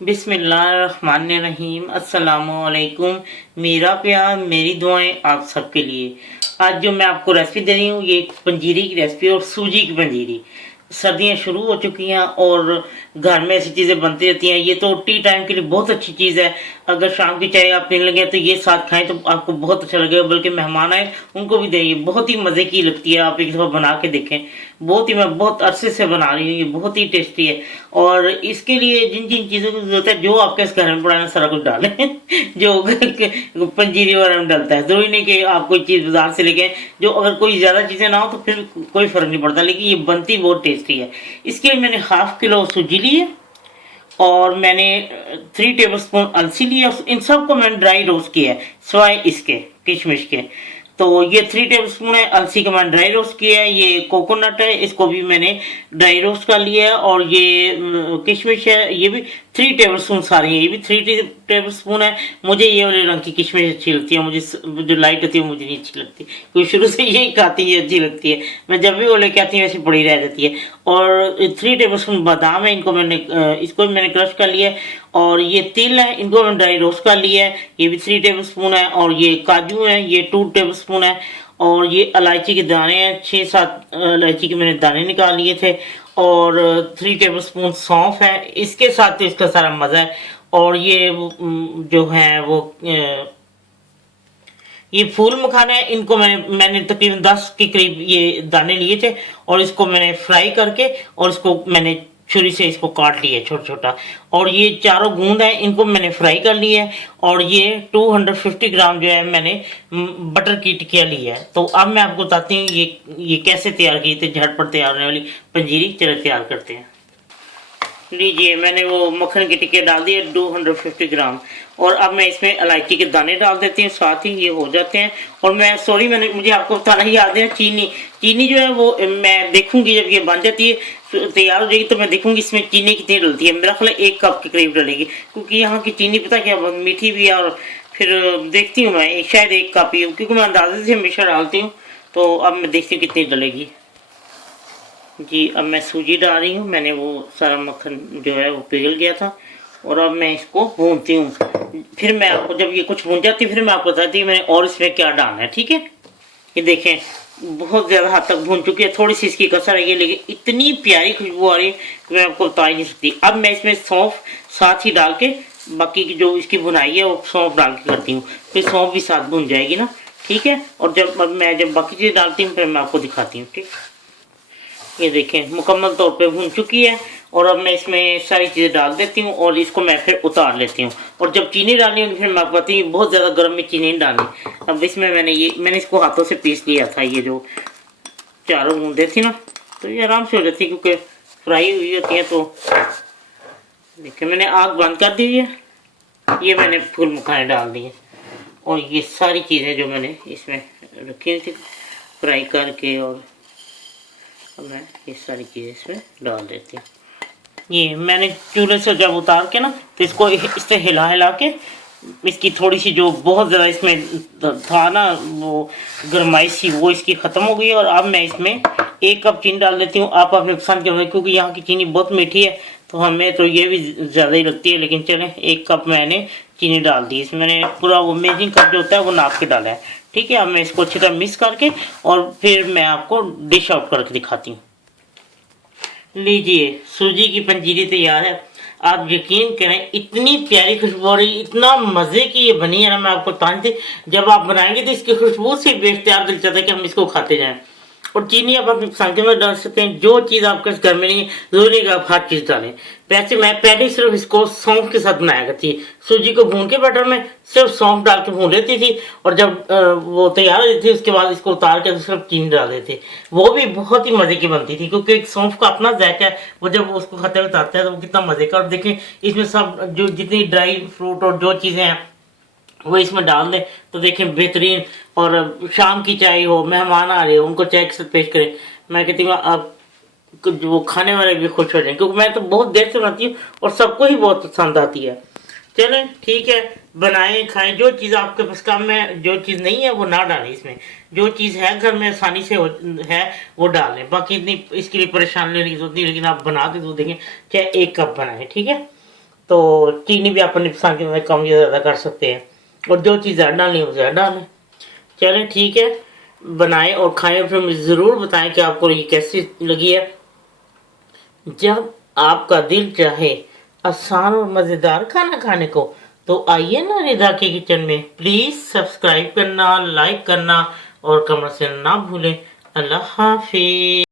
बिस्मिल्लाहिर्रहमानिर्रहीम। अस्सलामुअलैकुम। मेरा प्यार, मेरी दुआएं आप सबके लिए। आज जो मैं आपको रेसिपी दे रही हूँ ये पंजीरी की रेसिपी और सूजी की पंजीरी। सर्दियाँ शुरू हो चुकी हैं और घर में ऐसी चीज़ें बनती रहती हैं। ये तो टी टाइम के लिए बहुत अच्छी चीज़ है। अगर शाम की चाय आप पीने लगे तो ये साथ खाएं तो आपको बहुत अच्छा लगेगा, बल्कि मेहमान आए उनको भी दें। ये बहुत ही मज़े की लगती है, आप एक दफ़ा बना के देखें। बहुत ही, मैं बहुत अरसे से बना रही हूँ, ये बहुत ही टेस्टी है। और इसके लिए जिन जिन चीज़ों की जरूरत है, जो आपके इस घर में पड़ा है सारा कुछ डालें जो पंजीरी वगैरह में डलता है। जरूरी नहीं कि आप कोई चीज़ बाजार से लेके, जो अगर कोई ज़्यादा चीज़ें ना हो तो फिर कोई फ़र्क नहीं पड़ता, लेकिन ये बनती बहुत टेस्टी है। इसके लिए मैंने हाफ किलो सूजी ली है और मैंने 3 टेबल स्पून अलसी ली है। इन सबको मैंने ड्राई रोस्ट किया है सिवाय इसके किशमिश के। तो ये 3 टेबल स्पून है, अलसी का मैंने ड्राई रोस्ट किया है। ये कोकोनट है, इसको भी मैंने ड्राई रोस्ट कर लिया है। और ये किशमिश है, ये भी 3 टेबल स्पून सारी है, ये भी 3 टेबल स्पून है। मुझे ये वाले रंग की किशमिश अच्छी लगती है, मुझे जो लाइट होती है मुझे नहीं अच्छी लगती, क्योंकि शुरू से यही खाती है, अच्छी लगती है। मैं जब भी वो लेके आती हूँ वैसे पड़ी रह जाती है। और 3 टेबल स्पून बादाम है, इनको मैंने इसको भी मैंने क्रश कर लिया है। और ये तिल है, इनको मैंने ड्राई रोस्ट कर लिया है, ये भी 3 टेबल स्पून है। और ये काजू है, ये 2 टेबल स्पून है। और ये इलायची के दाने हैं, 6-7 इलायची के मैंने दाने निकाल लिए थे। और 3 टेबल स्पून सौंफ है, इसके साथ तो इसका सारा मज़ा है। और ये जो है वो ये फूल मखाने हैं, इनको मैंने तकरीबन 10 के करीब ये दाने लिए थे। और इसको मैंने फ्राई करके और इसको मैंने छुरी से इसको काट लिया छोटा छोटा। और ये चारों गूंद हैं, इनको मैंने फ्राई कर लिया है। और ये 250 ग्राम जो है मैंने बटर की टिकिया ली है। तो अब मैं आपको बताती हूँ ये कैसे तैयार की थी, झटपट तैयार होने वाली पंजीरी। चलो तैयार करते हैं। लीजिए, मैंने वो मक्खन की टिक्के डाल दिए 250 ग्राम। और अब मैं इसमें इलायची के दाने डाल देती हूँ, साथ ही ये हो जाते हैं। और मैं सॉरी, मुझे आपको बताना ही याद है, चीनी जो है वो मैं देखूंगी जब ये बन जाती है, तैयार हो जाएगी, तो मैं देखूंगी इसमें चीनी कितनी डलती है। मेरा ख्याल 1 कप के करीब डलेगी, क्योंकि यहाँ की चीनी पता क्या बहुत मीठी भी है। और फिर देखती हूँ मैं शायद 1 कप ही, क्योंकि मैं अंदाजे से हमेशा डालती हूँ। तो अब मैं देखती हूँ कितनी डलेगी। जी, अब मैं सूजी डाल रही हूँ। मैंने वो सारा मक्खन जो है वो पिघल गया था। और अब मैं इसको भूनती हूँ। फिर मैं आपको जब ये कुछ भून जाती है फिर मैं आपको बताती हूँ मैंने और इसमें क्या डालना है, ठीक है। ये देखें, बहुत ज़्यादा हद तक भून चुकी है, थोड़ी सी इसकी कसर है, लेकिन इतनी प्यारी खुशबू आ रही है कि मैं आपको बता ही नहीं सकती। अब मैं इसमें सौंफ साथ ही डाल के, बाकी की जो इसकी भुनाई है वो सौंफ डाल के करती हूँ, फिर सौंफ भी साथ भुन जाएगी ना, ठीक है। और जब बाकी चीज़ डालती हूँ फिर मैं आपको दिखाती हूँ, ठीक। ये देखें, मुकम्मल तौर पे भून चुकी है। और अब मैं इसमें सारी चीज़ें डाल देती हूँ और इसको मैं फिर उतार लेती हूँ। और जब चीनी डालनी होगी फिर मैं आपको बताती हूँ, बहुत ज़्यादा गर्म में चीनी नहीं डालनी। अब इसमें मैंने इसको हाथों से पीस लिया था, ये जो चारों बूंदें थी ना, तो ये आराम से हो जाती है क्योंकि फ्राई हुई होती है। तो देखिए, मैंने आग बंद कर दी हुई है। ये मैंने फूल मखाने डाल दिए और ये सारी चीज़ें जो मैंने इसमें रखी हुई थी फ्राई करके, और अब मैं ये सारी चीज़ें इसमें डाल देती हूँ। ये मैंने चूल्हे से जब उतार के ना, तो इसको इससे हिला हिला के इसकी थोड़ी सी जो बहुत ज़्यादा इसमें था ना वो गरमाइश सी, वो इसकी ख़त्म हो गई है। और अब मैं इसमें 1 कप चीनी डाल देती हूँ। आप अपने पसंद के अनुसार, क्योंकि यहाँ की चीनी बहुत मीठी है तो हमें तो ये भी ज़्यादा ही लगती है, लेकिन चलें 1 कप मैंने चीनी डाल दी। इसमें मैंने पूरा वो मेजरिंग कप जो होता है वो नाप के डाला है, ठीक है। अब मैं इसको अच्छी तरह मिक्स करके और फिर मैं आपको डिश आउट करके दिखाती हूँ। लीजिए, सूजी की पंजीरी तैयार है। आप यकीन करें, इतनी प्यारी खुशबू आ रही, इतना मज़े की ये बनी है ना, मैं आपको बताऊं थी। जब आप बनाएंगे तो इसकी खुशबू से बेख्तियार दिल चाहता है कि हम इसको खाते जाएं। और चीनी आप अपनी पसंद के में डाल सकते हैं, जो चीज़ आपके घर में नहीं है जरूरी नहीं आप हर चीज़ डालें। वैसे मैं पहले सिर्फ इसको सौंफ के साथ बनाया करती थी, सूजी को भून के बैटर में सिर्फ सौंफ डाल के भून लेती थी। और जब वो तैयार हो जाती थी उसके बाद इसको उतार के सिर्फ चीनी डाल देते थे, वो भी बहुत ही मज़े की बनती थी, क्योंकि एक सौंफ का अपना जायका है। वो जब उसको खाते हुए उतारते हैं तो वो कितना मज़े का। और देखें, इसमें सब जो जितनी ड्राई फ्रूट और जो चीज़ें हैं वो इसमें डाल दें तो देखें बेहतरीन। और शाम की चाय हो, मेहमान आ रहे हो, उनको चाय के साथ पेश करें, मैं कहती हूँ आप वो खाने वाले भी खुश हो जाए, क्योंकि मैं तो बहुत देर से बनाती हूँ और सबको ही बहुत पसंद आती है। चलें ठीक है, बनाएं खाएं। जो चीज़ आपके पास काम में जो चीज़ नहीं है वो ना डालें इसमें, जो चीज़ है घर में आसानी से है वो डालें। बाकी इतनी इसके लिए परेशान लेने की जरूरत नहीं, लेकिन आप बना के तो देखें, चाहे 1 कप बनाएं, ठीक है। तो चीनी भी अपनी पसंद के कम या ज़्यादा कर सकते हैं, और जो चीज़ ज़्यादा डालनी है वो ज़्यादा डालें। चलें ठीक है, बनाएं और खाएं, फिर मुझे ज़रूर बताएं कि आपको ये कैसी लगी है। जब आपका दिल चाहे आसान और मज़ेदार खाना खाने को, तो आइए ना रिदा के किचन में। प्लीज़ सब्सक्राइब करना, लाइक करना और कमेंट से ना भूलें। अल्लाह हाफिज़।